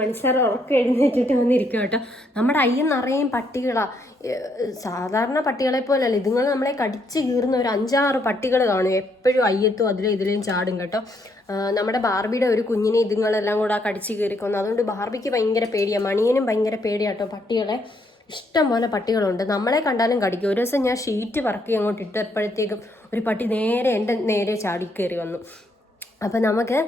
മനുഷ്യർ ഉറക്കം എഴുന്നേറ്റിട്ട് വന്നിരിക്കും കേട്ടോ. നമ്മുടെ അയ്യം നിറയും പട്ടികളാ. സാധാരണ പട്ടികളെ പോലല്ല ഇതുങ്ങൾ നമ്മളെ കടിച്ച് കീറുന്ന ഒരു അഞ്ചാറ് പട്ടികൾ കാണും. എപ്പോഴും അയ്യത്തും അതിലും ഇതിലും ചാടും കേട്ടോ. നമ്മുടെ ബാർബിയുടെ ഒരു കുഞ്ഞിനെ ഇതുങ്ങളെല്ലാം കൂടെ കടിച്ച് കീറിക്കൊന്നു. അതുകൊണ്ട് ബാർബിക്ക് ഭയങ്കര പേടിയാണ് മണിയനും ഭയങ്കര പേടിയാട്ടോ പട്ടികളെ. ഇഷ്ടം പോലെ പട്ടികളുണ്ട്. നമ്മളെ കണ്ടാലും കടിക്കും. ഒരു ദിവസം ഞാൻ ഷീറ്റ് പറക്കി അങ്ങോട്ട് ഇട്ടപ്പോഴത്തേക്കും ഒരു പട്ടി നേരെ എന്റെ നേരെ ചാടി കയറി വന്നു. അപ്പം നമുക്ക്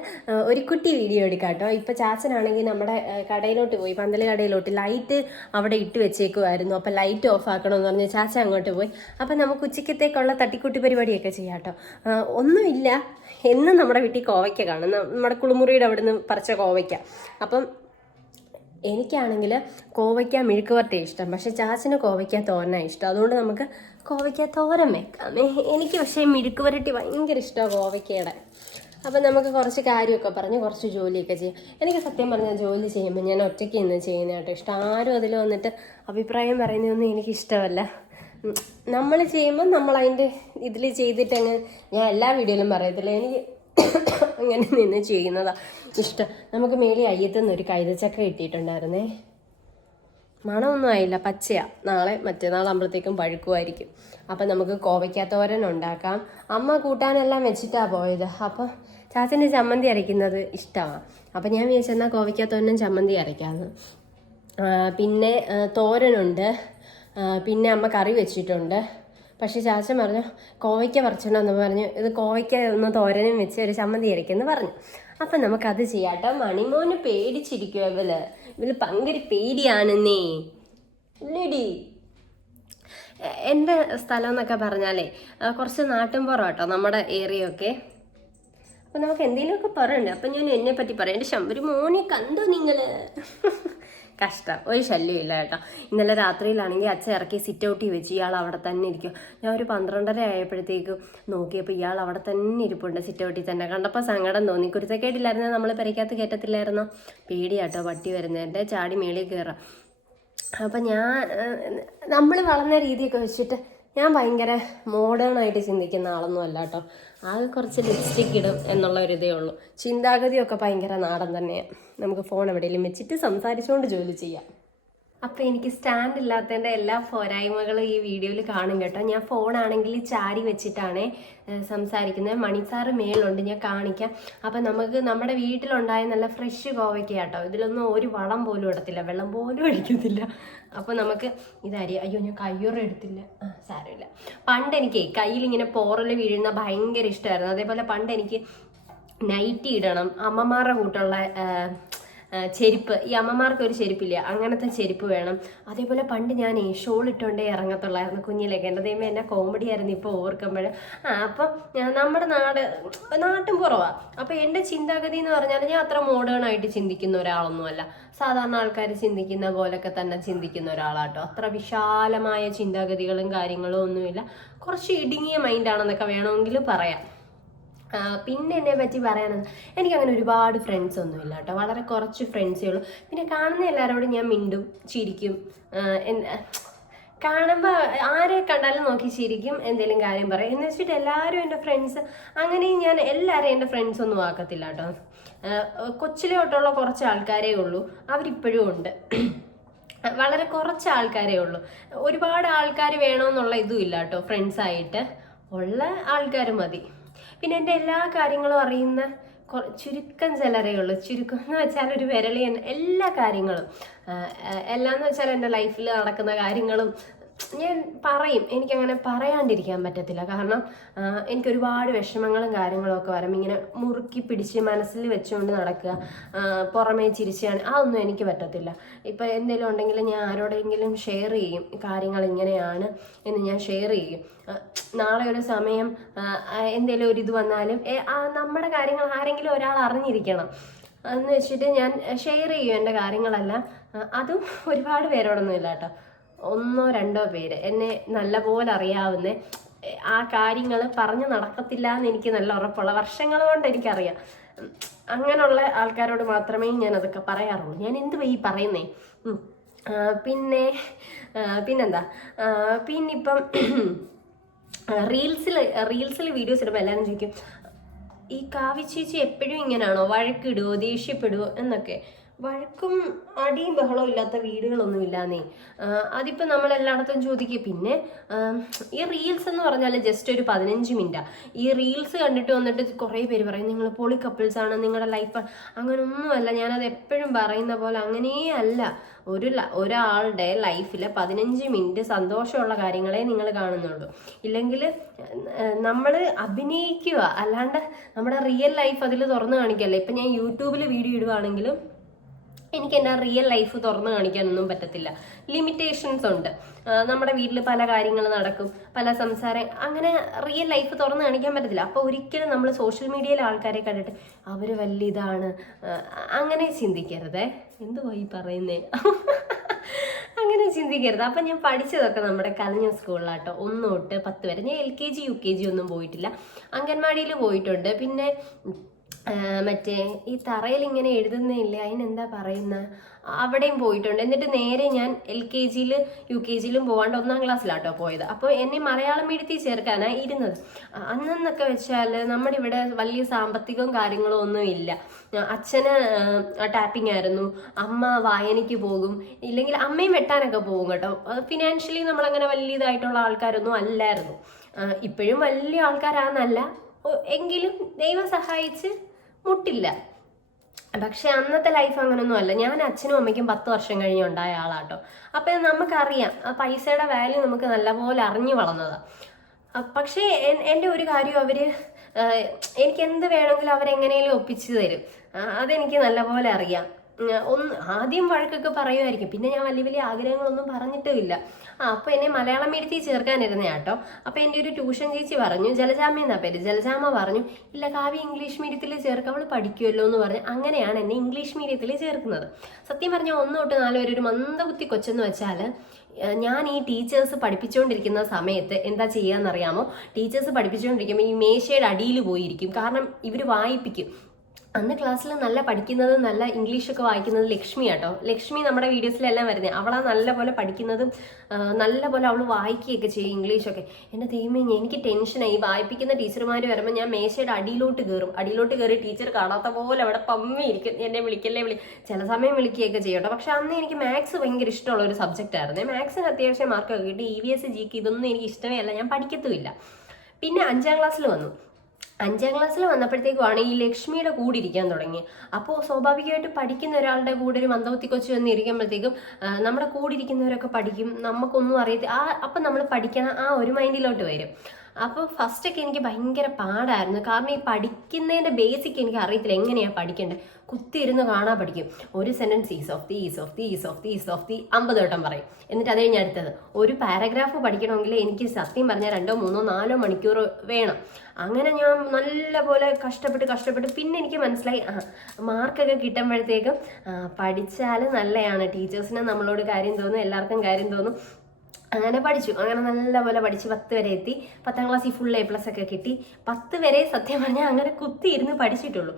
ഒരു കുട്ടി വീഡിയോ എടുക്കാം കേട്ടോ ഇപ്പം ചാച്ചനാണെങ്കിൽ നമ്മുടെ കടയിലോട്ട് പോയി പന്തൽ കടയിലോട്ട് ലൈറ്റ് അവിടെ ഇട്ട് വെച്ചേക്കുമായിരുന്നു അപ്പോൾ ലൈറ്റ് ഓഫ് ആക്കണമെന്ന് പറഞ്ഞ് ചാച്ച അങ്ങോട്ട് പോയി. അപ്പോൾ നമുക്ക് ഉച്ചക്കത്തേക്കുള്ള തട്ടിക്കൂട്ടി പരിപാടിയൊക്കെ ചെയ്യാം കേട്ടോ ഒന്നുമില്ല. എന്നും നമ്മുടെ വീട്ടിൽ കോവയ്ക്ക കാണും. നമ്മുടെ കുളിമുറിയുടെ അവിടെ നിന്ന് പറിച്ച കോവയ്ക്ക. അപ്പം എനിക്കാണെങ്കിൽ കോവയ്ക്ക മെഴുക്ക് വരട്ടെ ഇഷ്ടം. പക്ഷെ ചാച്ചന് കോവയ്ക്ക തോരനാണ് ഇഷ്ടം. അതുകൊണ്ട് നമുക്ക് കോവയ്ക്ക തോരൻ വെക്കാം. എനിക്ക് പക്ഷേ മെഴുക്ക് വരട്ടി ഭയങ്കര ഇഷ്ടമാണ് കോവയ്ക്കയുടെ. അപ്പം നമുക്ക് കുറച്ച് കാര്യമൊക്കെ പറഞ്ഞ് കുറച്ച് ജോലിയൊക്കെ ചെയ്യാം. എനിക്ക് സത്യം പറഞ്ഞാൽ ജോലി ചെയ്യുമ്പോൾ ഞാൻ ഒറ്റയ്ക്ക് നിന്ന് ചെയ്യുന്നതായിട്ട് ഇഷ്ടം. ആരും അതിൽ വന്നിട്ട് അഭിപ്രായം പറയുന്നതൊന്നും എനിക്കിഷ്ടമല്ല. നമ്മൾ ചെയ്യുമ്പോൾ നമ്മൾ അതിന്റെ ഇതിൽ ചെയ്തിട്ട് അങ്ങ് ഞാൻ എല്ലാ വീഡിയോയിലും പറയത്തില്ല. എനിക്ക് അങ്ങനെ നിന്ന് ചെയ്യുന്നതാണ് ഇഷ്ടം. നമുക്ക് മേലെ അയ്യത്തുനിന്ന് ഒരു കൈതച്ചക്ക കിട്ടിയിട്ടുണ്ടായിരുന്നേ. മണമൊന്നും ആയില്ല പച്ചയാ. നാളെ മറ്റന്നാൾ ആകുമ്പോഴത്തേക്കും പഴുക്കുമായിരിക്കും. അപ്പം നമുക്ക് കോവയ്ക്കാത്തോരൻ ഉണ്ടാക്കാം. അമ്മ കൂട്ടാനെല്ലാം വെച്ചിട്ടാണ് പോയത്. അപ്പം ചാച്ചന്റെ ചമ്മന്തി അരയ്ക്കുന്നത് ഇഷ്ടമാണ് അപ്പം ഞാൻ വിചാരിച്ചെന്നാൽ കോവയ്ക്കാത്തോരനും ചമ്മന്തി അരയ്ക്കാമെന്ന് പിന്നെ തോരനുണ്ട്. പിന്നെ അമ്മ കറി വെച്ചിട്ടുണ്ട്. പക്ഷെ ചാച്ചൻ പറഞ്ഞു കോവയ്ക്ക പറിച്ചിട്ടുണ്ടെന്ന് പറഞ്ഞു. ഇത് കോവയ്ക്ക ഒന്ന് തോരനും വെച്ച് ഒരു ചമ്മന്തി അരയ്ക്കുമെന്ന് പറഞ്ഞു. അപ്പം നമുക്കത് ചെയ്യാം. കേട്ടോ മണിമോന് പേടിച്ചിരിക്കുമോ ഇവൽ ഇവൽ ഭയങ്കര പേടിയാണെന്നേ. ഇല്ലേടി. എന്റെ സ്ഥലം എന്നൊക്കെ പറഞ്ഞാലേ കുറച്ച് നാട്ടിൻപുറം കേട്ടോ നമ്മുടെ ഏരിയ ഒക്കെ അപ്പം നമുക്ക് എന്തെങ്കിലുമൊക്കെ പറയണ്ടേ അപ്പം ഞാൻ എന്നെ പറ്റി പറയാം. എന്റെ ശമ്പരി മോനെ കണ്ടോ നിങ്ങൾ കഷ്ടം. ഒരു ശല്യമില്ല കേട്ടോ. ഇന്നലെ രാത്രിയിലാണെങ്കിൽ അച്ഛൻ ഇറക്കി സിറ്റ് ഔട്ടിൽ വെച്ച് ഇയാൾ അവിടെ തന്നെ ഇരിക്കും. ഞാൻ ഒരു പന്ത്രണ്ടര ആയപ്പോഴത്തേക്കും നോക്കിയപ്പോൾ ഇയാൾ അവിടെ തന്നെ ഇരിപ്പുണ്ട് സിറ്റ് ഔട്ടിൽ തന്നെ. കണ്ടപ്പോൾ സങ്കടം തോന്നി. കുരുത്തക്കേടില്ലായിരുന്നു നമ്മൾ പെരയ്ക്കകത്ത് കയറ്റത്തില്ലായിരുന്നോ പേടിയാട്ടോ പട്ടി വരുന്നതിന്റെ. ചാടി മേളിൽ കയറാം. അപ്പം ഞാൻ നമ്മൾ വളർന്ന രീതിയൊക്കെ വെച്ചിട്ട് ഞാൻ ഭയങ്കര മോഡേൺ ആയിട്ട് ചിന്തിക്കുന്ന ആളൊന്നും അല്ല കേട്ടോ. ആകെ കുറച്ച് ലിപ്സ്റ്റിക് ഇടും എന്നുള്ള ഒരു ഇതേ ഉള്ളൂ. ചിന്താഗതിയൊക്കെ ഭയങ്കര നാടൻ തന്നെയാണ് നമുക്ക് ഫോൺ എവിടെയെങ്കിലും വെച്ചിട്ട് സംസാരിച്ചുകൊണ്ട് ജോലി ചെയ്യാം. അപ്പോൾ എനിക്ക് സ്റ്റാൻഡ് ഇല്ലാത്തതിന്റെ എല്ലാ പോരായ്മകളും ഈ വീഡിയോയിൽ കാണും കേട്ടോ. ഞാൻ ഫോണാണെങ്കിൽ ചാരി വെച്ചിട്ടാണ് സംസാരിക്കുന്നത്. മണിസാറ് മേളുണ്ട് ഞാൻ കാണിക്കാം. അപ്പം നമുക്ക് നമ്മുടെ വീട്ടിലുണ്ടായ നല്ല ഫ്രഷ് കോവയ്ക്ക കേട്ടോ. ഇതിലൊന്നും ഒരു വളം പോലും ഇടത്തില്ല വെള്ളം പോലും ഒഴിക്കത്തില്ല. അപ്പോൾ നമുക്ക് ഇതരി അയ്യോ ഞാൻ കയ്യൊറ എടുത്തില്ല. സാരമില്ല. പണ്ട് എനിക്ക് കയ്യിൽ ഇങ്ങനെ പോറൽ വീഴുന്ന ഭയങ്കര ഇഷ്ടമായിരുന്നു അതേപോലെ പണ്ട് എനിക്ക് നൈറ്റി ഇടണം അമ്മമാരുടെ കൂട്ടുള്ള ചെരുപ്പ്. ഈ അമ്മമാർക്ക് ഒരു ചെരുപ്പില്ല. അങ്ങനത്തെ ചെരുപ്പ് വേണം. അതേപോലെ പണ്ട് ഞാൻ ഷോൾ ഇട്ടുകൊണ്ടേ ഇറങ്ങത്തുള്ളായിരുന്നു കുഞ്ഞിലേക്ക്. എന്റെ ദൈവം എന്നെ കോമഡി ആയിരുന്നു ഇപ്പോൾ ഓർക്കുമ്പോൾ ആ അപ്പം നമ്മുടെ നാട് നാട്ടും കുറവാണ് അപ്പം എന്റെ ചിന്താഗതി എന്ന് പറഞ്ഞാൽ ഞാൻ അത്ര മോഡേൺ ആയിട്ട് ചിന്തിക്കുന്ന ഒരാളൊന്നുമല്ല. സാധാരണ ആൾക്കാർ ചിന്തിക്കുന്ന പോലൊക്കെ തന്നെ ചിന്തിക്കുന്ന ഒരാളാട്ടോ. അത്ര വിശാലമായ ചിന്താഗതികളും കാര്യങ്ങളും ഒന്നുമില്ല. കുറച്ച് ഇടുങ്ങിയ മൈൻഡാണെന്നൊക്കെ വേണമെങ്കിൽ പറയാം. പിന്നെ എന്നെ പറ്റി പറയാനെന്ന് എനിക്കങ്ങനെ ഒരുപാട് ഫ്രണ്ട്സ് ഒന്നുമില്ല കേട്ടോ. വളരെ കുറച്ച് ഫ്രണ്ട്സേ ഉള്ളൂ. പിന്നെ കാണുന്ന എല്ലാവരോടും ഞാൻ മിണ്ടും ചിരിക്കും. കാണുമ്പോൾ ആരെ കണ്ടാലും നോക്കി ചിരിക്കും എന്തെങ്കിലും കാര്യം പറയും. എന്ന് വെച്ചിട്ട് എല്ലാവരും എന്റെ ഫ്രണ്ട്സ് അങ്ങനെയും ഞാൻ എല്ലാവരെയും എന്റെ ഫ്രണ്ട്സ് ഒന്നും ആക്കത്തില്ല കേട്ടോ. കൊച്ചിലെ തൊട്ടുള്ള കുറച്ച് ആൾക്കാരേ ഉള്ളൂ. അവരിപ്പോഴും ഉണ്ട്. വളരെ കുറച്ച് ആൾക്കാരേ ഉള്ളൂ. ഒരുപാട് ആൾക്കാർ വേണമെന്നുള്ള ഇതും ഇല്ല കേട്ടോ ഫ്രണ്ട്സായിട്ട് ഉള്ള ആൾക്കാർ മതി. പിന്നെ എന്റെ എല്ലാ കാര്യങ്ങളും അറിയുന്ന ചുരുക്കം ചിലരേ ഉള്ളൂ. ചുരുക്കം എന്ന് വെച്ചാൽ ഒരു വിരളി എല്ലാ കാര്യങ്ങളും. എല്ലാം എന്ന് വെച്ചാൽ എന്റെ ലൈഫിൽ നടക്കുന്ന കാര്യങ്ങളും ഞാൻ പറയും എനിക്കങ്ങനെ പറയാണ്ടിരിക്കാൻ പറ്റത്തില്ല. കാരണം എനിക്ക് ഒരുപാട് വിഷമങ്ങളും കാര്യങ്ങളും ഒക്കെ വരും. ഇങ്ങനെ മുറുക്കി പിടിച്ച് മനസ്സിൽ വെച്ചുകൊണ്ട് നടക്കുക പുറമേ ചിരിച്ചാണ് അതൊന്നും എനിക്ക് പറ്റത്തില്ല. ഇപ്പം എന്തെങ്കിലും ഉണ്ടെങ്കിൽ ഞാൻ ആരോടെങ്കിലും ഷെയർ ചെയ്യും കാര്യങ്ങൾ ഇങ്ങനെയാണ് എന്ന് ഞാൻ ഷെയർ ചെയ്യും. നാളെ ഒരു സമയം എന്തെങ്കിലും ഒരു ഇത് വന്നാലും നമ്മുടെ കാര്യങ്ങൾ ആരെങ്കിലും ഒരാൾ അറിഞ്ഞിരിക്കണം. എന്ന് വെച്ചിട്ട് ഞാൻ ഷെയർ ചെയ്യും എന്റെ കാര്യങ്ങളെല്ലാം. അതും ഒരുപാട് പേരോടൊന്നും ഇല്ല കേട്ടോ. ഒന്നോ രണ്ടോ പേര് എന്നെ നല്ലപോലെ അറിയാവുന്ന ആ കാര്യങ്ങൾ പറഞ്ഞു നടക്കത്തില്ല എന്ന് എനിക്ക് നല്ല ഉറപ്പുള്ള വർഷങ്ങൾ കൊണ്ട് എനിക്കറിയാം. അങ്ങനെയുള്ള ആൾക്കാരോട് മാത്രമേ ഞാൻ അതൊക്കെ പറയാറുള്ളൂ. ഞാൻ എന്ത് ഈ പറയുന്നേ? പിന്നെ പിന്നെന്താ? പിന്നിപ്പം റീൽസിൽ റീൽസിൽ വീഡിയോസ് ഇടുമ്പോൾ എല്ലാവരും ചോദിക്കും ഈ കാവ്യ ചേച്ചി എപ്പോഴും ഇങ്ങനെയാണോ വഴക്കിടുവോ? ദേഷ്യപ്പെടുവോ? എന്നൊക്കെ. വഴക്കും അടിയും ബഹളവും ഇല്ലാത്ത വീടുകളൊന്നും ഇല്ലാന്നേ അതിപ്പോൾ നമ്മൾ എല്ലായിടത്തും ചോദിക്കുക പിന്നെ ഈ റീൽസ് എന്ന് പറഞ്ഞാൽ ജസ്റ്റ് ഒരു പതിനഞ്ച് മിനിറ്റാ. ഈ റീൽസ് കണ്ടിട്ട് വന്നിട്ട് കുറേ പേര് പറയും നിങ്ങൾ പൊളി കപ്പിൾസ് ആണ് നിങ്ങളുടെ ലൈഫ് അങ്ങനൊന്നുമല്ല. ഞാനത് എപ്പോഴും പറയുന്ന പോലെ അങ്ങനേ അല്ല ഒരു ഒരാളുടെ ലൈഫിൽ പതിനഞ്ച് മിനിറ്റ് സന്തോഷമുള്ള കാര്യങ്ങളെ നിങ്ങൾ കാണുന്നുള്ളൂ. ഇല്ലെങ്കിൽ നമ്മൾ അഭിനയിക്കുക. അല്ലാണ്ട് നമ്മുടെ റിയൽ ലൈഫ് അതിൽ തുറന്നു കാണിക്കല്ലേ. ഇപ്പം ഞാൻ യൂട്യൂബിൽ വീഡിയോ ഇടുവാണെങ്കിലും എനിക്ക് എന്റെ റിയൽ ലൈഫ് തുറന്നു കാണിക്കാനൊന്നും പറ്റത്തില്ല. ലിമിറ്റേഷൻസ് ഉണ്ട്. നമ്മുടെ വീട്ടിൽ പല കാര്യങ്ങൾ നടക്കും പല സംസാരം അങ്ങനെ റിയൽ ലൈഫ് തുറന്നു കാണിക്കാൻ പറ്റത്തില്ല. അപ്പോൾ ഒരിക്കലും നമ്മൾ സോഷ്യൽ മീഡിയയിൽ ആൾക്കാരെ കണ്ടിട്ട് അവർ വലിയ ഇതാണ് അങ്ങനെ ചിന്തിക്കരുതേ. എന്തുവാ ഈ പറയുന്നേ? അങ്ങനെ ചിന്തിക്കരുത്. അപ്പം ഞാൻ പഠിച്ചതൊക്കെ നമ്മുടെ കലഞ്ഞ സ്കൂളിലാട്ടോ. ഒന്ന് തൊട്ട് പത്ത് വരെ. ഞാൻ L K G U K G ഒന്നും പോയിട്ടില്ല. അംഗൻവാടിയിൽ പോയിട്ടുണ്ട്. പിന്നെ മറ്റേ ഈ തറയിൽ ഇങ്ങനെ എഴുതുന്നില്ല അതിനെന്താ പറയുന്ന? അവിടെയും പോയിട്ടുണ്ട്. എന്നിട്ട് നേരെ ഞാൻ എൽ കെ ജിയിൽ യു കെ ജിയിലും പോകാണ്ട് ഒന്നാം ക്ലാസ്സിലാട്ടോ പോയത്. അപ്പോൾ എന്നെ മലയാളം മീഡിയത്തിൽ ചേർക്കാനാണ് ഇരുന്നത്. അന്നെന്നൊക്കെ വെച്ചാൽ നമ്മുടെ ഇവിടെ വലിയ സാമ്പത്തികവും കാര്യങ്ങളും ഒന്നും ഇല്ല. അച്ഛന് ടാപ്പിംഗ് ആയിരുന്നു. അമ്മ വായനയ്ക്ക് പോകും. ഇല്ലെങ്കിൽ അമ്മയും വെട്ടാനൊക്കെ പോകും കേട്ടോ. ഫിനാൻഷ്യലി നമ്മളങ്ങനെ വലിയ ഇതായിട്ടുള്ള ആൾക്കാരൊന്നും അല്ലായിരുന്നു. ഇപ്പോഴും വലിയ ആൾക്കാരാണെന്നല്ല എങ്കിലും ദൈവം സഹായിച്ച് മുട്ടില്ല. പക്ഷെ അന്നത്തെ ലൈഫ് അങ്ങനൊന്നും അല്ല. ഞാൻ അച്ഛനും അമ്മയ്ക്കും പത്ത് വർഷം കഴിഞ്ഞ് ഉണ്ടായ ആളാട്ടോ. അപ്പം നമുക്കറിയാം. ആ പൈസയുടെ വാല്യൂ നമുക്ക് നല്ലപോലെ അറിഞ്ഞു വളർന്നതാണ് പക്ഷേ എൻ- എന്റെ ഒരു കാര്യം അവർ എനിക്ക് എന്ത് വേണമെങ്കിലും അവരെങ്ങനെയും ഒപ്പിച്ചു തരും. അതെനിക്ക് നല്ലപോലെ അറിയാം. ഒന്ന് ആദ്യം വഴക്കൊക്കെ പറയുമായിരിക്കും. പിന്നെ ഞാൻ വലിയ വലിയ ആഗ്രഹങ്ങളൊന്നും പറഞ്ഞിട്ടുമില്ല. ആ അപ്പോൾ എന്നെ മലയാളം മീഡിയത്തിൽ ചേർക്കാനിരുന്ന കേട്ടോ. അപ്പോൾ എന്റെ ഒരു ട്യൂഷൻ ചേച്ചി പറഞ്ഞു ജലജാമ എന്നാ പേര്? ജലജാമ പറഞ്ഞു ഇല്ല കാവ്യ ഇംഗ്ലീഷ് മീഡിയത്തിൽ ചേർക്കാം അവൾ പഠിക്കുമല്ലോ എന്ന് പറഞ്ഞു അങ്ങനെയാണ് എന്നെ ഇംഗ്ലീഷ് മീഡിയത്തിൽ ചേർക്കുന്നത്. സത്യം പറഞ്ഞാൽ ഒന്ന് തൊട്ട് നാല് വരെ ഒരു മന്ദബുദ്ധി കൊച്ചെന്ന് വെച്ചാൽ ഞാൻ ഈ ടീച്ചേഴ്സ് പഠിപ്പിച്ചുകൊണ്ടിരിക്കുന്ന സമയത്ത് എന്താ ചെയ്യാന്നറിയാമോ? ടീച്ചേഴ്സ് പഠിപ്പിച്ചുകൊണ്ടിരിക്കുമ്പോൾ ഈ മേശയുടെ അടിയിൽ പോയിരിക്കും. കാരണം ഇവർ വായിപ്പിക്കും. അന്ന് ക്ലാസ്സിൽ നല്ല പഠിക്കുന്നത് നല്ല ഇംഗ്ലീഷൊക്കെ വായിക്കുന്നത് ലക്ഷ്മി ആട്ടോ. ലക്ഷ്മി നമ്മുടെ വീഡിയോസിലെല്ലാം വരുന്നത് അവളാ നല്ല പോലെ പഠിക്കുന്നതും നല്ല പോലെ അവൾ വായിക്കുകയൊക്കെ ചെയ്യും ഇംഗ്ലീഷൊക്കെ എന്റെ ദൈവമേ എനിക്ക് ടെൻഷനായി വായിപ്പിക്കുന്ന ടീച്ചർമാർ വരുമ്പോൾ ഞാൻ മേശയുടെ അടിയിലോട്ട് കയറും അടിയിലോട്ട് കയറി ടീച്ചർ കാണാത്ത പോലെ അവിടെ പമ്മി ഇരിക്കും. എന്നെ വിളിക്കല്ലേ വിളി ചില സമയം വിളിക്കുകയൊക്കെ ചെയ്യും കേട്ടോ. പക്ഷെ അന്ന് എനിക്ക് മാത്സ് ഭയങ്കര ഇഷ്ടമുള്ള ഒരു സബ്ജക്റ്റ് ആയിരുന്നു. മാത്സിന് അത്യാവശ്യം മാർക്കൊക്കെ കിട്ടി. E V S G K ഇതൊന്നും എനിക്ക് ഇഷ്ടമേ അല്ല. ഞാൻ പഠിക്കത്തുമില്ല. പിന്നെ അഞ്ചാം ക്ലാസ്സിൽ വന്നു. അഞ്ചാം ക്ലാസ്സിൽ വന്നപ്പോഴത്തേക്കുമാണ് ഈ ലക്ഷ്മിയുടെ കൂടെ ഇരിക്കാൻ തുടങ്ങി. അപ്പോൾ സ്വാഭാവികമായിട്ട് പഠിക്കുന്ന ഒരാളുടെ കൂടെ ഒരു മന്ദവത്തി കൊച്ചു വന്ന് ഇരിക്കുമ്പോഴത്തേക്കും നമ്മുടെ കൂടെ ഇരിക്കുന്നവരൊക്കെ പഠിക്കും. നമുക്കൊന്നും അറിയത്തില്ല ആ അപ്പം നമ്മൾ പഠിക്കണം ആ ഒരു മൈൻഡിലോട്ട് വരും. അപ്പോൾ ഫസ്റ്റൊക്കെ എനിക്ക് ഭയങ്കര പാടായിരുന്നു. കാരണം ഈ പഠിക്കുന്നതിന്റെ ബേസിക് എനിക്ക് അറിയത്തില്ല എങ്ങനെയാണ് പഠിക്കേണ്ടത്. കുത്തിയിരുന്ന് കാണാൻ പഠിക്കും. ഒരു sentence is of the is of the is of the is of the അമ്പത് വട്ടം പറയും. എന്നിട്ട് അത് കഴിഞ്ഞ് അടുത്തത്. ഒരു പാരഗ്രാഫ് പഠിക്കണമെങ്കിൽ എനിക്ക് സത്യം പറഞ്ഞാൽ രണ്ടോ മൂന്നോ നാലോ മണിക്കൂർ വേണം. അങ്ങനെ ഞാൻ നല്ലപോലെ കഷ്ടപ്പെട്ട് കഷ്ടപ്പെട്ട് പിന്നെ എനിക്ക് മനസ്സിലായി ആ മാർക്കൊക്കെ കിട്ടുമ്പോഴത്തേക്കും പഠിച്ചാൽ നല്ലതാണ് ടീച്ചേഴ്സിനെ നമ്മളോട് കാര്യം തോന്നും എല്ലാവർക്കും കാര്യം തോന്നും. അങ്ങനെ പഠിച്ചു. അങ്ങനെ നല്ലപോലെ പഠിച്ച് പത്ത് വരെ എത്തി. പത്താം ക്ലാസ്സിൽ ഫുൾ എ പ്ലസ് ഒക്കെ കിട്ടി. പത്ത് വരെ സത്യം പറഞ്ഞാൽ അങ്ങനെ കുത്തി ഇരുന്ന് പഠിച്ചിട്ടുള്ളൂ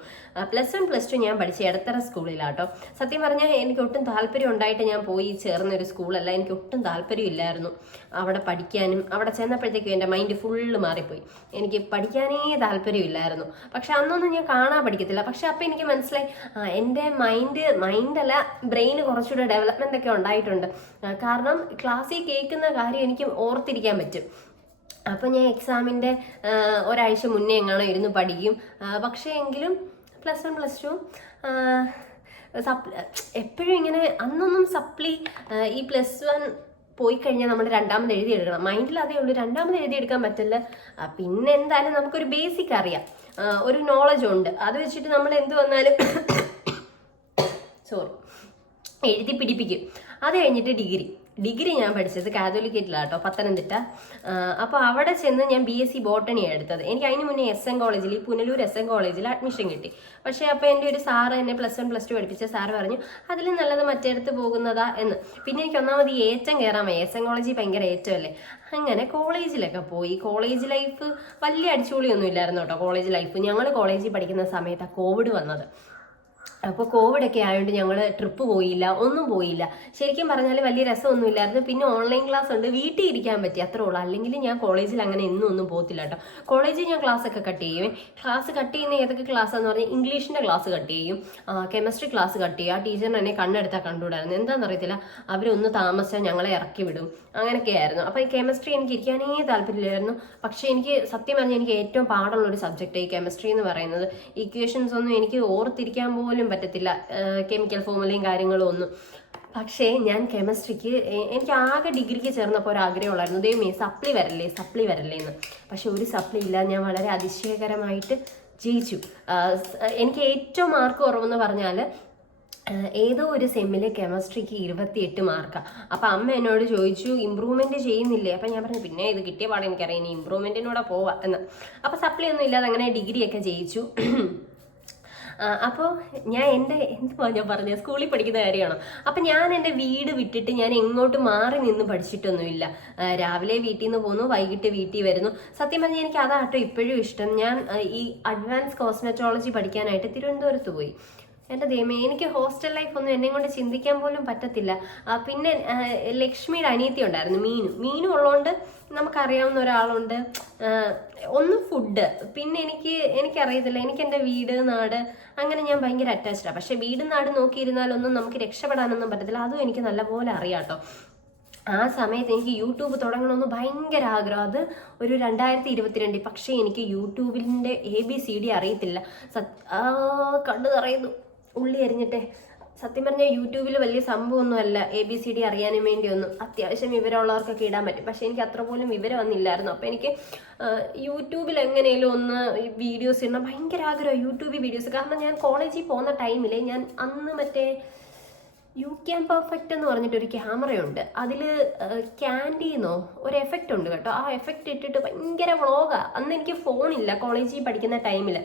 പ്ലസ് വൺ പ്ലസ് ടു ഞാൻ പഠിച്ച ഇടത്തറ സ്കൂളിലാട്ടോ. സത്യം പറഞ്ഞാൽ എനിക്ക് ഒട്ടും താല്പര്യം ഉണ്ടായിട്ട് ഞാൻ പോയി ചേർന്ന ഒരു സ്കൂളല്ല. എനിക്ക് ഒട്ടും താല്പര്യം ഇല്ലായിരുന്നു അവിടെ പഠിക്കാനും. അവിടെ ചെന്നപ്പോഴത്തേക്കും എന്റെ മൈൻഡ് ഫുള്ള് മാറിപ്പോയി. എനിക്ക് പഠിക്കാനേ താല്പര്യമില്ലായിരുന്നു പക്ഷെ അന്നൊന്നും ഞാൻ കാണാൻ പഠിക്കത്തില്ല. പക്ഷെ അപ്പം എനിക്ക് മനസ്സിലായി ആ എന്റെ മൈൻഡ് മൈൻഡല്ല ബ്രെയിൻ കുറച്ചുകൂടെ ഡെവലപ്മെന്റ് ഒക്കെ ഉണ്ടായിട്ടുണ്ട്. കാരണം ക്ലാസ്സിൽ കേൾക്കുന്ന കാര്യം എനിക്ക് ഓർത്തിരിക്കാൻ പറ്റും. അപ്പോൾ ഞാൻ എക്സാമിന്റെ ഒരാഴ്ച മുന്നേ എങ്ങാണോ ഇരുന്ന് പഠിക്കും. പക്ഷേ എങ്കിലും പ്ലസ് വൺ പ്ലസ് ടു എപ്പോഴും ഇങ്ങനെ അന്നൊന്നും സപ്ലി ഈ പ്ലസ് വൺ പോയി കഴിഞ്ഞാൽ നമ്മൾ രണ്ടാമത് എഴുതിയെടുക്കണം മൈൻഡിൽ അതേ ഉള്ളൂ രണ്ടാമത് എഴുതിയെടുക്കാൻ പറ്റില്ല. പിന്നെ എന്തായാലും നമുക്കൊരു ബേസിക് അറിയാം. ഒരു നോളജ് ഉണ്ട്. അത് വെച്ചിട്ട് നമ്മൾ എന്ത് വന്നാലും സോറി എഴുതി പിടിപ്പിക്കും. അത് കഴിഞ്ഞിട്ട് ഡിഗ്രി. ഡിഗ്രി ഞാൻ പഠിച്ചത് കാതോലിക്കേറ്റിലാണ് കേട്ടോ പത്തനംതിട്ട. അപ്പോൾ അവിടെ ചെന്ന് ഞാൻ ബി എസ് സി ബോട്ടണിയാണ് എടുത്തത്. എനിക്ക് അതിന് മുന്നേ എസ് എൻ കോളേജിൽ ഈ പുനലൂർ എസ് എൻ കോളേജിൽ അഡ്മിഷൻ കിട്ടി. പക്ഷേ അപ്പോൾ എന്റെ ഒരു സാറ് എന്നെ പ്ലസ് വൺ പ്ലസ് ടു പഠിപ്പിച്ച സാറ് പറഞ്ഞു അതിൽ നല്ലത് മറ്റേടത്ത് പോകുന്നതാ എന്ന്. പിന്നെ എനിക്ക് ഒന്നാമത് ഏറ്റം കയറാൻ എസ് എൻ കോളേജിൽ ഭയങ്കര ഏറ്റമല്ലേ അങ്ങനെ കോളേജിലൊക്കെ പോയി. കോളേജ് ലൈഫ് വലിയ അടിച്ചുപൊളിയൊന്നും ഇല്ലായിരുന്നു കേട്ടോ. കോളേജ് ലൈഫ് ഞങ്ങൾ കോളേജിൽ പഠിക്കുന്ന സമയത്താണ് കോവിഡ് വന്നത്. അപ്പോൾ കോവിഡൊക്കെ ആയതുകൊണ്ട് ഞങ്ങൾ ട്രിപ്പ് പോയില്ല ഒന്നും പോയില്ല. ശരിക്കും പറഞ്ഞാൽ വലിയ രസമൊന്നുമില്ലായിരുന്നു. പിന്നെ ഓൺലൈൻ ക്ലാസ് ഉണ്ട്. വീട്ടിൽ ഇരിക്കാൻ പറ്റി അത്രേ ഉള്ളൂ. അല്ലെങ്കിൽ ഞാൻ കോളേജിൽ അങ്ങനെ എന്നും ഒന്നും പോകത്തില്ല കേട്ടോ. കോളേജിൽ ഞാൻ ക്ലാസ് ഒക്കെ കട്ട് ചെയ്യും. ക്ലാസ് കട്ട് ചെയ്യുന്ന ഏതൊക്കെ ക്ലാസ് എന്ന് പറഞ്ഞാൽ ഇംഗ്ലീഷിന്റെ ക്ലാസ് കട്ട് ചെയ്യും. കെമിസ്ട്രി ക്ലാസ് കട്ട് ചെയ്യും. ആ ടീച്ചറിന് എന്നെ കണ്ണെടുത്താൽ കണ്ടുവിടായിരുന്നു എന്താണെന്ന് അറിയത്തില്ല. അവരൊന്ന് താമസിച്ചാൽ ഞങ്ങളെ ഇറക്കി വിടും. അങ്ങനെയൊക്കെ ആയിരുന്നു. അപ്പോൾ ഈ കെമിസ്ട്രി എനിക്ക് ഇരിക്കാനേ താല്പര്യമില്ലായിരുന്നു. പക്ഷേ എനിക്ക് സത്യം പറഞ്ഞാൽ എനിക്ക് ഏറ്റവും പാടുള്ള ഒരു സബ്ജക്റ്റ് ഈ കെമിസ്ട്രി എന്ന് പറയുന്നത്. ഇക്വേഷൻസ് ഒന്നും എനിക്ക് ഓർത്തിരിക്കാൻ പോലും പറ്റത്തില്ല. കെമിക്കൽ ഫോമിലെയും കാര്യങ്ങളും ഒന്നും. പക്ഷേ ഞാൻ കെമിസ്ട്രിക്ക് എനിക്ക് ആകെ ഡിഗ്രിക്ക് ചേർന്നപ്പോൾ ഒരു ആഗ്രഹമുള്ളായിരുന്നു ദൈവമേ സപ്ലി വരല്ലേ സപ്ലി വരല്ലേ എന്ന്. പക്ഷെ ഒരു സപ്ലി ഇല്ല. ഞാൻ വളരെ അതിശയകരമായിട്ട് ജയിച്ചു. എനിക്ക് ഏറ്റവും മാർക്ക് കുറവെന്ന് പറഞ്ഞാൽ ഏതോ ഒരു സെമ്മിൽ കെമിസ്ട്രിക്ക് ഇരുപത്തിയെട്ട് മാർക്കാണ് അപ്പം അമ്മ എന്നോട് ചോദിച്ചു ഇമ്പ്രൂവ്മെന്റ് ചെയ്യുന്നില്ലേ? അപ്പം ഞാൻ പറഞ്ഞു പിന്നെ ഇത് കിട്ടിയ പാടെ എനിക്കറിയാം. ഇനി ഇമ്പ്രൂവ്മെന്റിനൂടെ പോവാ എന്ന്. അപ്പം സപ്ലി ഒന്നും ഇല്ലാതെ അങ്ങനെ ഡിഗ്രിയൊക്കെ ജയിച്ചു. അപ്പോൾ ഞാൻ എന്റെ എന്തുവാ ഞാൻ പറഞ്ഞത് സ്കൂളിൽ പഠിക്കുന്ന കാര്യമാണോ? അപ്പം ഞാൻ എന്റെ വീട് വിട്ടിട്ട് ഞാൻ എങ്ങോട്ട് മാറി നിന്ന് പഠിച്ചിട്ടൊന്നുമില്ല. രാവിലെ വീട്ടിൽ നിന്ന് പോന്നു വൈകിട്ട് വീട്ടിൽ വരുന്നു. സത്യം പറഞ്ഞാൽ എനിക്ക് അതാട്ടോ ഇപ്പോഴും ഇഷ്ടം. ഞാൻ ഈ അഡ്വാൻസ് കോസ്മെറ്റോളജി പഠിക്കാനായിട്ട് തിരുവനന്തപുരത്ത് പോയി. എന്റെ ദൈവമേ എനിക്ക് ഹോസ്റ്റൽ ലൈഫ് ഒന്നും എന്നെ കൊണ്ട് ചിന്തിക്കാൻ പോലും പറ്റത്തില്ല. പിന്നെ ലക്ഷ്മിയുടെ അനിയത്തി ഉണ്ടായിരുന്നു മീനു. മീനു ഉള്ളതുകൊണ്ട് നമുക്കറിയാവുന്ന ഒരാളുണ്ട്. ഒന്ന് ഫുഡ് പിന്നെ എനിക്ക് എനിക്കറിയത്തില്ല എനിക്ക് എന്റെ വീട് നാട് അങ്ങനെ ഞാൻ ഭയങ്കര അറ്റാച്ച്ഡാണ് പക്ഷെ വീട് നാട് നോക്കിയിരുന്നാലൊന്നും നമുക്ക് രക്ഷപ്പെടാനൊന്നും പറ്റത്തില്ല. അതും എനിക്ക് നല്ലപോലെ അറിയാം കേട്ടോ. ആ സമയത്ത് എനിക്ക് യൂട്യൂബ് തുടങ്ങണമെന്ന് ഭയങ്കര ആഗ്രഹം. അത് ഒരു രണ്ടായിരത്തി ഇരുപത്തിരണ്ടിൽ പക്ഷേ എനിക്ക് യൂട്യൂബിന്റെ എ ബി സി ഡി അറിയത്തില്ല. സത് കണ്ടു പറയുന്നു ഉള്ളി എറിഞ്ഞിട്ടെ സത്യം പറഞ്ഞാൽ യൂട്യൂബിൽ വലിയ സംഭവമൊന്നുമല്ല. എ ബി സി ഡി അറിയാനും വേണ്ടി ഒന്നും അത്യാവശ്യം വിവരമുള്ളവർക്കൊക്കെ ഇടാൻ പറ്റും. പക്ഷേ എനിക്ക് അത്ര പോലും വിവരം ഒന്നില്ലായിരുന്നു അപ്പോൾ എനിക്ക് യൂട്യൂബിൽ എങ്ങനെയും ഒന്ന് വീഡിയോസ് ഇടണം. ഭയങ്കര ആഗ്രഹം യൂട്യൂബിൽ വീഡിയോസ്. കാരണം ഞാൻ കോളേജിൽ പോകുന്ന ടൈമിൽ ഞാൻ അന്ന് മറ്റേ യു ക്യാൻ പെർഫെക്റ്റ് എന്ന് പറഞ്ഞിട്ടൊരു ക്യാമറയുണ്ട്. അതിൽ ക്യാൻഡീന്നോ ഒരു എഫക്റ്റ് ഉണ്ട് കേട്ടോ. ആ എഫക്റ്റ് ഇട്ടിട്ട് ഭയങ്കര വ്ളോഗാണ് അന്ന് എനിക്ക് ഫോണില്ല കോളേജിൽ പഠിക്കുന്ന ടൈമിൽ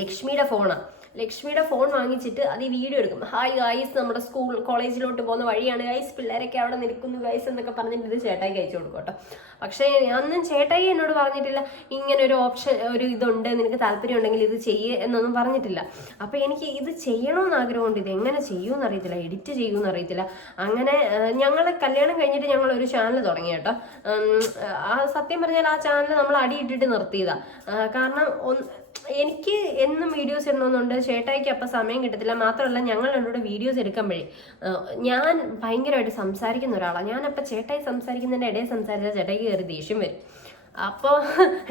ലക്ഷ്മിയുടെ ഫോണാണ് ലക്ഷ്മിയുടെ ഫോൺ വാങ്ങിച്ചിട്ട് അത് ഈ വീഡിയോ എടുക്കും. ഹായ് ഗായ്സ് നമ്മുടെ സ്കൂൾ കോളേജിലോട്ട് പോകുന്ന വഴിയാണ്. ഗൈസ് പിള്ളേരൊക്കെ അവിടെ നിൽക്കുന്നു. ഗൈസ് എന്നൊക്കെ പറഞ്ഞിട്ട് ഇത് ചേട്ടായി അയച്ചു കൊടുക്കും കേട്ടോ. പക്ഷേ അന്നും ചേട്ടായി എന്നോട് പറഞ്ഞിട്ടില്ല ഇങ്ങനെ ഒരു ഓപ്ഷൻ ഒരു ഇതുണ്ട്. നിനക്ക് താല്പര്യം ഉണ്ടെങ്കിൽ ഇത് ചെയ്യേ എന്നൊന്നും പറഞ്ഞിട്ടില്ല. അപ്പോൾ എനിക്ക് ഇത് ചെയ്യണമെന്ന് ആഗ്രഹമുണ്ട്. ഇത് എങ്ങനെ ചെയ്യുമെന്ന് അറിയത്തില്ല. എഡിറ്റ് ചെയ്യുമെന്ന് അറിയത്തില്ല. അങ്ങനെ ഞങ്ങൾ കല്യാണം കഴിഞ്ഞിട്ട് ഞങ്ങൾ ഒരു ചാനൽ തുടങ്ങി കേട്ടോ. ആ സത്യം പറഞ്ഞാൽ ആ ചാനൽ നമ്മൾ അടിയിട്ടിട്ട് നിർത്തിയതാ. കാരണം എനിക്ക് എന്നും വീഡിയോസ് ഇടണമെന്നുണ്ട്. ചേട്ടായിക്ക് അപ്പം സമയം കിട്ടത്തില്ല. മാത്രമല്ല ഞങ്ങൾ രണ്ടുകൂടെ വീഡിയോസ് എടുക്കുമ്പോഴേ ഞാൻ ഭയങ്കരമായിട്ട് സംസാരിക്കുന്ന ഒരാളാണ് ഞാനപ്പോൾ ചേട്ടായി സംസാരിക്കുന്നതിന്റെ ഇടയിൽ സംസാരിച്ചാൽ ചേട്ടായിക്ക് കയറി ദേഷ്യം വരും. അപ്പോൾ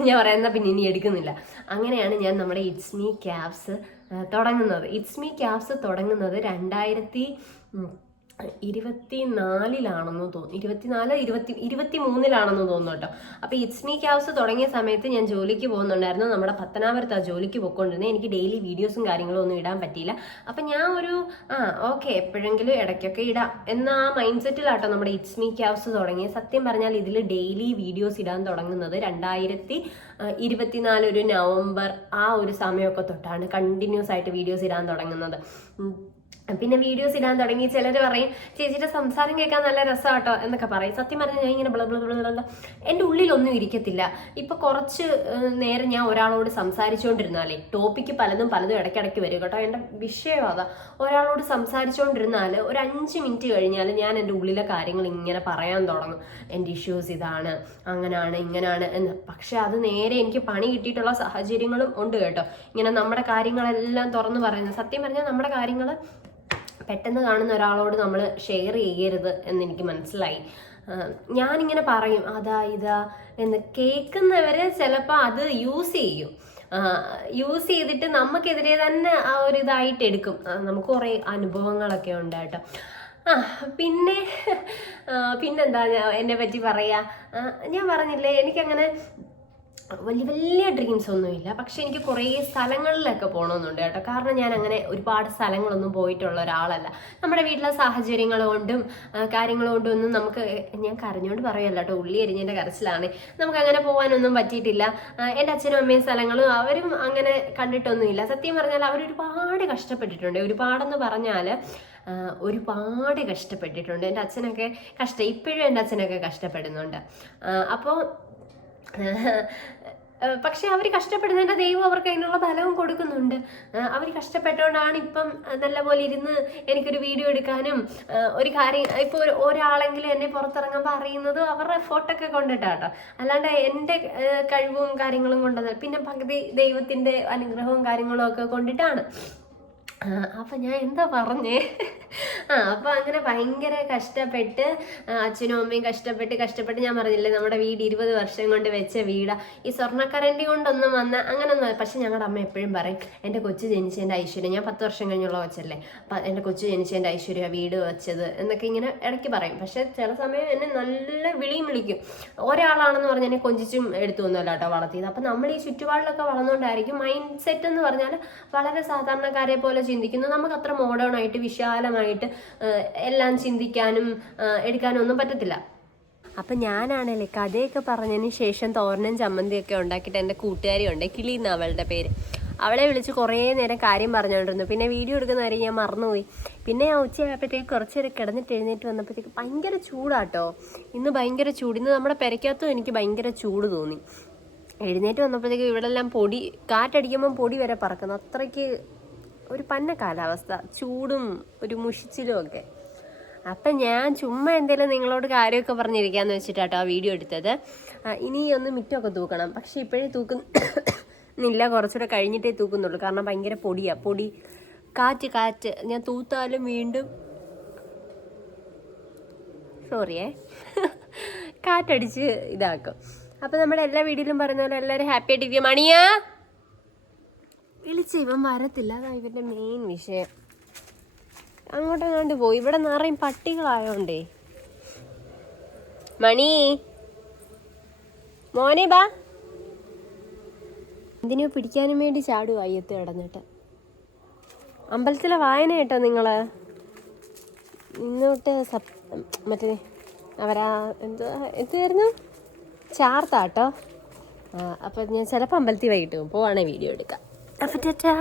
ഞാൻ പറയുന്ന പിന്നെ ഇനി എടുക്കുന്നില്ല. അങ്ങനെയാണ് ഞാൻ നമ്മുടെ ഇറ്റ്സ് മീ ക്യാബ്സ് തുടങ്ങുന്നത്. ഇറ്റ്സ് മീ ക്യാബ്സ് തുടങ്ങുന്നത് രണ്ടായിരത്തി ഇരുപത്തി നാലിലാണെന്ന് തോന്നുന്നു. ഇരുപത്തിനാല് ഇരുപത്തി ഇരുപത്തി മൂന്നിലാണെന്ന് തോന്നുന്നു കേട്ടോ. അപ്പോൾ ഇറ്റ്സ് മീ ക്യാവ്സ് തുടങ്ങിയ സമയത്ത് ഞാൻ ജോലിക്ക് പോകുന്നുണ്ടായിരുന്നു. നമ്മുടെ പത്തനാപുരത്ത് ആ ജോലിക്ക് പോയിക്കൊണ്ടിരുന്നത്. എനിക്ക് ഡെയിലി വീഡിയോസും കാര്യങ്ങളും ഒന്നും ഇടാൻ പറ്റിയില്ല. അപ്പം ഞാൻ ഒരു ആ ഓക്കെ എപ്പോഴെങ്കിലും ഇടയ്ക്കൊക്കെ ഇടാം. എന്ന ആ മൈൻഡ് സെറ്റിലാട്ടോ നമ്മുടെ ഇറ്റ്സ് മീ ക്യാവ്സ് തുടങ്ങിയ സത്യം പറഞ്ഞാൽ ഇതിൽ ഡെയിലി വീഡിയോസ് ഇടാൻ തുടങ്ങുന്നത് രണ്ടായിരത്തി ഇരുപത്തിനാല് ഒരു നവംബർ ആ ഒരു സമയമൊക്കെ തൊട്ടാണ് കണ്ടിന്യൂസ് ആയിട്ട് വീഡിയോസ് ഇടാൻ തുടങ്ങുന്നത്. പിന്നെ വീഡിയോസ് ഇടാൻ തുടങ്ങി ചിലർ പറയും ചേച്ചിയുടെ സംസാരം കേൾക്കാൻ നല്ല രസമാട്ടോ എന്നൊക്കെ പറയും. സത്യം പറഞ്ഞാൽ ഞാൻ ഇങ്ങനെ ബ്ല ബ്ല ബ്ല ബ്ല ബ്ല. എന്റെ ഉള്ളിലൊന്നും ഇരിക്കത്തില്ല. ഇപ്പൊ കുറച്ച് നേരം ഞാൻ ഒരാളോട് സംസാരിച്ചുകൊണ്ടിരുന്നാലേ ടോപ്പിക്ക് പലതും പലതും ഇടയ്ക്കിടയ്ക്ക് വരും കേട്ടോ. എന്റെ വിഷയം അതാ. ഒരാളോട് സംസാരിച്ചുകൊണ്ടിരുന്നാൽ ഒരു അഞ്ച് മിനിറ്റ് കഴിഞ്ഞാൽ ഞാൻ എന്റെ ഉള്ളിലെ കാര്യങ്ങൾ ഇങ്ങനെ പറയാൻ തുടങ്ങും. എന്റെ ഇഷ്യൂസ് ഇതാണ് അങ്ങനാണ് ഇങ്ങനാണ് എന്ന്. പക്ഷെ അത് നേരെ എനിക്ക് പണി കിട്ടിയിട്ടുള്ള സാഹചര്യങ്ങളും ഉണ്ട് കേട്ടോ. ഇങ്ങനെ നമ്മുടെ കാര്യങ്ങളെല്ലാം തുറന്നു പറയുന്നത്. സത്യം പറഞ്ഞാൽ നമ്മുടെ കാര്യങ്ങൾ പെട്ടെന്ന് കാണുന്ന ഒരാളോട് നമ്മൾ ഷെയർ ചെയ്യരുത് എന്ന് എനിക്ക് മനസ്സിലായി. ഞാനിങ്ങനെ പറയും അതാ ഇതാ എന്ന് കേൾക്കുന്നവരെ ചിലപ്പോൾ അത് യൂസ് ചെയ്യും. യൂസ് ചെയ്തിട്ട് നമുക്കെതിരെ തന്നെ ആ ഒരു ഇതായിട്ട് എടുക്കും. നമുക്ക് കുറേ അനുഭവങ്ങളൊക്കെ ഉണ്ട് കേട്ടോ. ആ പിന്നെ പിന്നെന്താ എന്നെ പറ്റി പറയാ? ഞാൻ പറഞ്ഞില്ലേ എനിക്കങ്ങനെ വലിയ വലിയ ഡ്രീംസ് ഒന്നുമില്ല. പക്ഷെ എനിക്ക് കുറേ സ്ഥലങ്ങളിലൊക്കെ പോകണമെന്നുണ്ട് കേട്ടോ. കാരണം ഞാൻ അങ്ങനെ ഒരുപാട് സ്ഥലങ്ങളൊന്നും പോയിട്ടുള്ള ഒരാളല്ല. നമ്മുടെ വീട്ടിലെ സാഹചര്യങ്ങൾ കൊണ്ടും കാര്യങ്ങൾ കൊണ്ടും ഒന്നും നമുക്ക് ഞാൻ കരഞ്ഞുകൊണ്ട് പറയല്ല കേട്ടോ. ഉള്ളി എരിഞ്ഞിന്റെ കരച്ചിലാണ്. നമുക്ക് അങ്ങനെ പോകാനൊന്നും പറ്റിയിട്ടില്ല എന്റെ അച്ഛനും അമ്മയും സ്ഥലങ്ങളും അവരും അങ്ങനെ കണ്ടിട്ടൊന്നുമില്ല. സത്യം പറഞ്ഞാൽ അവർ ഒരുപാട് കഷ്ടപ്പെട്ടിട്ടുണ്ട്. ഒരുപാടെന്ന് പറഞ്ഞാൽ ഒരുപാട് കഷ്ടപ്പെട്ടിട്ടുണ്ട്. എന്റെ അച്ഛനൊക്കെ കഷ്ട ഇപ്പോഴും എന്റെ അച്ഛനൊക്കെ കഷ്ടപ്പെടുന്നുണ്ട്. അപ്പോൾ പക്ഷെ അവർ കഷ്ടപ്പെടുന്നതിന്റെ ദൈവം അവർക്ക് അതിനുള്ള ഫലവും കൊടുക്കുന്നുണ്ട്. അവർ കഷ്ടപ്പെട്ടുകൊണ്ടാണ് ഇപ്പം നല്ലപോലെ ഇരുന്ന് എനിക്കൊരു വീഡിയോ എടുക്കാനും ഒരു കാര്യം ഇപ്പോൾ ഒരു ഒരാളെങ്കിലും എന്നെ പുറത്തിറങ്ങാൻ പറയുന്നത് അവരുടെ എഫോർട്ടൊക്കെ കൊണ്ടിട്ടാട്ടോ. അല്ലാണ്ട് എന്റെ കഴിവും കാര്യങ്ങളും കൊണ്ടത് പിന്നെ പകുതി ദൈവത്തിന്റെ അനുഗ്രഹവും കാര്യങ്ങളും ഒക്കെ കൊണ്ടിട്ടാണ്. അപ്പൊ ഞാൻ എന്താ പറഞ്ഞേ? ആ അപ്പൊ അങ്ങനെ ഭയങ്കര കഷ്ടപ്പെട്ട് അച്ഛനും അമ്മയും കഷ്ടപ്പെട്ട് കഷ്ടപ്പെട്ട് ഞാൻ പറഞ്ഞില്ലേ നമ്മുടെ വീട് ഇരുപത് വർഷം കൊണ്ട് വെച്ച വീടാ. ഈ സ്വർണക്കരണ്ടി കൊണ്ടൊന്നും വന്ന അങ്ങനൊന്നും പക്ഷെ ഞങ്ങളുടെ അമ്മ എപ്പോഴും പറയും എന്റെ കൊച്ചു ജനിച്ചതിന്റെ ഐശ്വര്യം. ഞാൻ പത്ത് വർഷം കഴിഞ്ഞുള്ള വെച്ചല്ലേ അപ്പം എന്റെ കൊച്ചു ജനിച്ചതിന്റെ ഐശ്വര്യ വീട് വെച്ചത് എന്നൊക്കെ ഇങ്ങനെ ഇടയ്ക്ക് പറയും. പക്ഷെ ചില സമയം എന്നെ നല്ല വിളിയും വിളിക്കും. ഒരാളാണെന്ന് പറഞ്ഞാൽ എന്നെ കൊഞ്ചിച്ചും എടുത്തു വന്നല്ലോ കേട്ടോ വളർത്തിയത്. അപ്പം നമ്മൾ ഈ ചുറ്റുപാടിലൊക്കെ വളർന്നുകൊണ്ടായിരിക്കും മൈൻഡ് സെറ്റ് എന്ന് പറഞ്ഞാൽ വളരെ സാധാരണക്കാരെ പോലെ ചിന്തിക്കുന്നു നമുക്ക് അത്ര മോഡേൺ ആയിട്ട് വിശാലമായിട്ട് എല്ലാം ചിന്തിക്കാനും എടുക്കാനും ഒന്നും പറ്റത്തില്ല. അപ്പം ഞാനാണല്ലേ കഥയൊക്കെ പറഞ്ഞതിന് ശേഷം തോരനും ചമ്മന്തിയൊക്കെ ഉണ്ടാക്കിയിട്ട് എന്റെ കൂട്ടുകാരി ഉണ്ട് കിളി എന്ന അവളുടെ പേര്. അവളെ വിളിച്ച് കുറേ നേരം കാര്യം പറഞ്ഞുകൊണ്ടിരുന്നു പിന്നെ വീഡിയോ എടുക്കുന്ന കാര്യം ഞാൻ മറന്നുപോയി. പിന്നെ ഞാൻ ഉച്ചയായപ്പോഴത്തേക്ക് കുറച്ച് നേരം കിടന്നിട്ട് എഴുന്നേറ്റ് വന്നപ്പോഴത്തേക്ക് ഭയങ്കര ചൂടാട്ടോ. ഇന്ന് ഭയങ്കര ചൂട്. ഇന്ന് നമ്മുടെ പെരയ്ക്കകത്തും എനിക്ക് ഭയങ്കര ചൂട് തോന്നി. എഴുന്നേറ്റ് വന്നപ്പോഴത്തേക്ക് ഇവിടെ എല്ലാം പൊടി കാറ്റടിക്കുമ്പം പൊടി വരെ പറക്കുന്നു. അത്രയ്ക്ക് ഒരു പന്ന കാലാവസ്ഥ ചൂടും ഒരു മുഷിച്ചിലും ഒക്കെ. അപ്പം ഞാൻ ചുമ്മാ എന്തെങ്കിലും നിങ്ങളോട് കാര്യമൊക്കെ പറഞ്ഞിരിക്കാന്ന് വെച്ചിട്ടാട്ടോ ആ വീഡിയോ എടുത്തത്. ഇനി ഒന്ന് മിറ്റമൊക്കെ തൂക്കണം. പക്ഷേ ഇപ്പോഴേ തൂക്കുന്നില്ല കുറച്ചുകൂടെ കഴിഞ്ഞിട്ടേ തൂക്കുന്നുള്ളൂ. കാരണം ഭയങ്കര പൊടിയാണ് പൊടി കാറ്റ് കാറ്റ്. ഞാൻ തൂത്താലും വീണ്ടും സോറിയേ കാറ്റടിച്ച് ഇതാക്കും. അപ്പം നമ്മുടെ എല്ലാ വീഡിയോയിലും പറഞ്ഞ പോലെ എല്ലാവരും ഹാപ്പി ആയിട്ടിരിക്കും മണിയാ! വിളിച്ച് ഇവൻ വരത്തില്ല. അതാ ഇവന്റെ മെയിൻ വിഷയം. അങ്ങോട്ടെങ്ങാണ്ട് പോയി. ഇവിടെ നിറയും പട്ടികളായോണ്ടേ. മണി. മോനെ ബാ. എന്തിനോ പിടിക്കാനും വേണ്ടി ചാടു അയ്യത്ത് കിടന്നിട്ട്? അമ്പലത്തിലെ വായന കേട്ടോ നിങ്ങൾ. ഇന്നോട്ട് സപ് മറ്റേ അവരാ എന്താ എന്തായിരുന്നു? ചാർത്താട്ടോ. ആ അപ്പം ഞാൻ ചിലപ്പോൾ അമ്പലത്തിൽ വൈകിട്ട് പോവാണെ വീഡിയോ എടുക്കാം. അപ്പം ടാറ്റാ